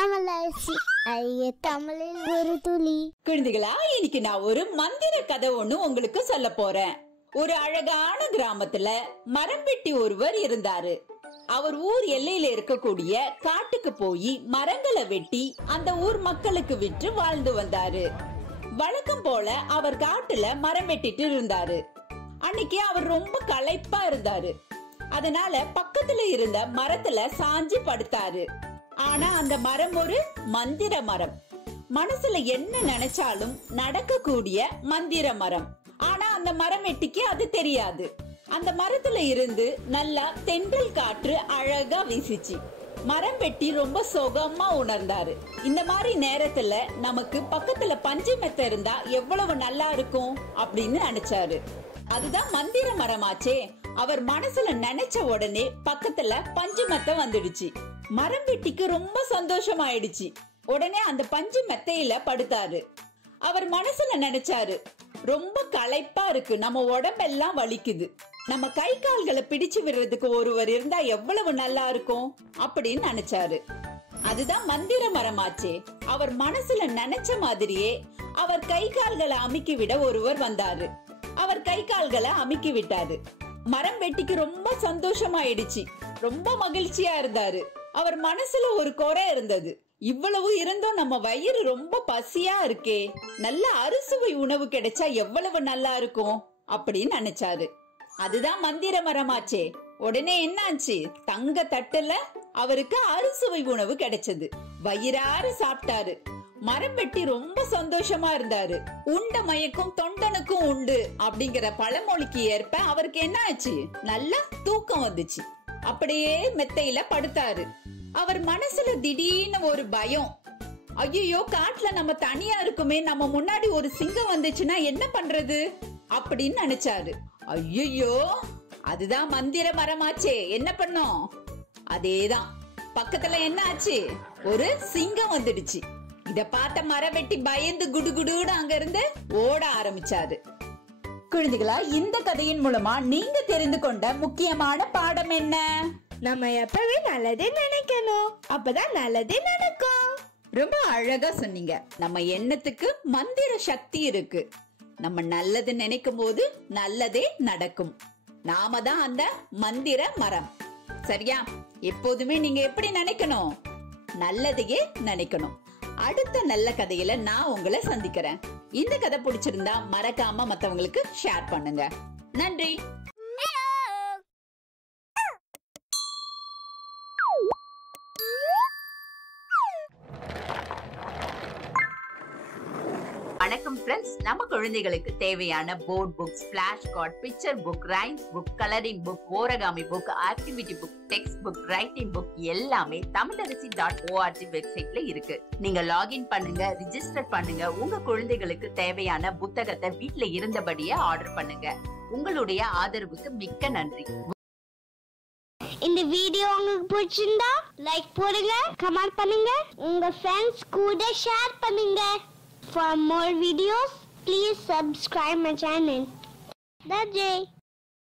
தமிழரசி ஐய தமிழில் ஒரு துளி. குழந்தைகளா, இன்னைக்கு நான் ஒரு மந்திர கதை ஒண்ணு உங்களுக்கு சொல்ல போறேன். ஒரு அழகான கிராமத்துல மரம் வெட்டி ஒருவர் இருந்தாரு. அவர் ஊர் எல்லையில இருக்கக்கூடிய காட்டுக்கு போய் மரங்களை வெட்டி அந்த ஊர் மக்களுக்கு விற்று வாழ்ந்து வந்தாரு. வழக்கம் போல அவர் காட்டுல மரம் வெட்டிட்டு இருந்தாரு. அன்னைக்கு அவர் ரொம்ப களைப்பா இருந்தாரு. அதனால பக்கத்துல இருந்த மரத்துல சாஞ்சி படுத்தாரு. ஆனா அந்த மரம் ஒரு மந்திர மரம். மனசுல என்ன நினைச்சாலும் நடக்கக்கூடிய மந்திர மரம். ஆனா அந்த மரம் வெட்டிக்கு அது தெரியாது. அந்த மரத்துல இருந்து நல்லா தென்றல் காற்று அழகா வீசிச்சு. மரம் வெட்டி ரொம்ப சுகமா உணர்ந்தாரு. இந்த மாதிரி நேரத்துல நமக்கு பக்கத்துல பஞ்சு மெத்த இருந்தா எவ்வளவு நல்லா இருக்கும் அப்படின்னு நினைச்சாரு. அதுதான் மந்திர மரமாச்சே. அவர் மனசுல நினைச்ச உடனே பக்கத்துல பஞ்சு மெத்த வந்துடுச்சு. மரம் வெட்டிக்கு ரொம்ப சந்தோஷமாயிடுச்சு. உடனே அந்த பஞ்சு மெத்தையில படுத்தாரு. அவர் மனசுல நினைச்சாரு, ரொம்ப களைப்பா இருக்கு, நம்ம உடம்பெல்லாம் வலிக்குது, நம்ம கை கால்களை பிடிச்சு விடுறதுக்கு ஒருவர் இருந்தா எவ்வளவு நல்லா இருக்கும் அப்படின்னு நினைச்சாரு. அதுதான் மந்திர மரமாச்சே. அவர் மனசுல நினைச்ச மாதிரியே அவர் கை கால்களை அமுக்கி விட ஒருவர் வந்தாரு. அவர் கை கால்களை அமுக்கி விட்டாரு. மரம் வெட்டிக்கு ரொம்ப சந்தோஷமாயிடுச்சு. ரொம்ப மகிழ்ச்சியா இருந்தாரு. அவர் மனசுல ஒரு குறை இருந்தது. இவ்வளவு இருந்தும் நம்ம வயிறு ரொம்ப பசியா இருக்கே, நல்ல அறுசுவை உணவு கிடைச்சா எவ்வளவு நல்லா இருக்கும் அப்படின்னு நினைச்சாரு. அதுதான் மந்திர மரமாச்சே. உடனே என்னாச்சு, தங்க தட்டுல அவருக்கு அறுசுவை உணவு கிடைச்சது. வயிறார சாப்பிட்டாரு. மரம் வெட்டி ரொம்ப சந்தோஷமா இருந்தாரு. உண்ட மயக்கும் தொண்டனுக்கும் உண்டு அப்படிங்கிற பழமொழிக்கு ஏற்ப அவருக்கு என்ன ஆச்சு, நல்லா தூக்கம் வந்துச்சு. அப்படியே மெத்தையில படுத்தாரு. அவர் மனசுல திடீர்னு ஒரு பயம். ஐயோ, காட்டுல நம்ம தனியா இருக்குமே, நம்ம முன்னாடி ஒரு சிங்கம் வந்துச்சுன்னா என்ன பண்றது அப்படின்னு நினைச்சாரு. ஐயோ, அதுதான் மந்திர மரமாச்சே, என்ன பண்ணும்? அதேதான். பக்கத்துல என்ன ஆச்சு, ஒரு சிங்கம் வந்துடுச்சு. இத பார்த்த மரம் வெட்டி பயந்து குடுகுடுன்னு அங்க இருந்து ஓட ஆரம்பிச்சாரு. குழந்தைகளா, இந்த கதையின் மூலமா நீங்க தெரிந்து கொண்ட முக்கியமான பாடம் என்ன? நம்ம எப்பவே நல்லதே நினைக்கணும், அப்பதான் நல்லதே நடக்கும். ரொம்ப அழகா சொன்னீங்க. நம்ம எண்ணத்துக்கு மந்திர சக்தி இருக்கு. நம்ம நல்லது நினைக்கும் போது நல்லதே நடக்கும். நாம தான் அந்த மந்திர மரம். சரியா? எப்போதுமே நீங்க எப்படி நினைக்கணும்? நல்லதையே நினைக்கணும். அடுத்த நல்ல கதையில நான் உங்களை சந்திக்கிறேன். இந்த கதை பிடிச்சிருந்தா மறக்காம மத்தவங்களுக்கு ஷேர் பண்ணுங்க. நன்றி. வணக்கம் ஃப்ரெண்ட்ஸ். நம்ம குழந்தைகளுக்கு தேவையான board books, flash card, picture book, rhymes book, colouring book, origami book, activity book, text book, writing book எல்லாமே தமிழரசி.org வெப்சைட்ல இருக்கு. நீங்க லாகின் பண்ணுங்க, ரிஜிஸ்டர் பண்ணுங்க. உங்க குழந்தைகளுக்கு தேவையான புத்தகத்தை வீட்ல இருந்தபடியே ஆர்டர் பண்ணுங்க. உங்களுடைய ஆதரவுக்கு மிக்க நன்றி. இந்த வீடியோ உங்களுக்கு பிடிச்சிருந்தா லைக் போடுங்க, கமெண்ட் பண்ணுங்க, உங்க ஃப்ரெண்ட்ஸ் கூட ஷேர் பண்ணுங்க. For more videos, please subscribe my channel. That's it.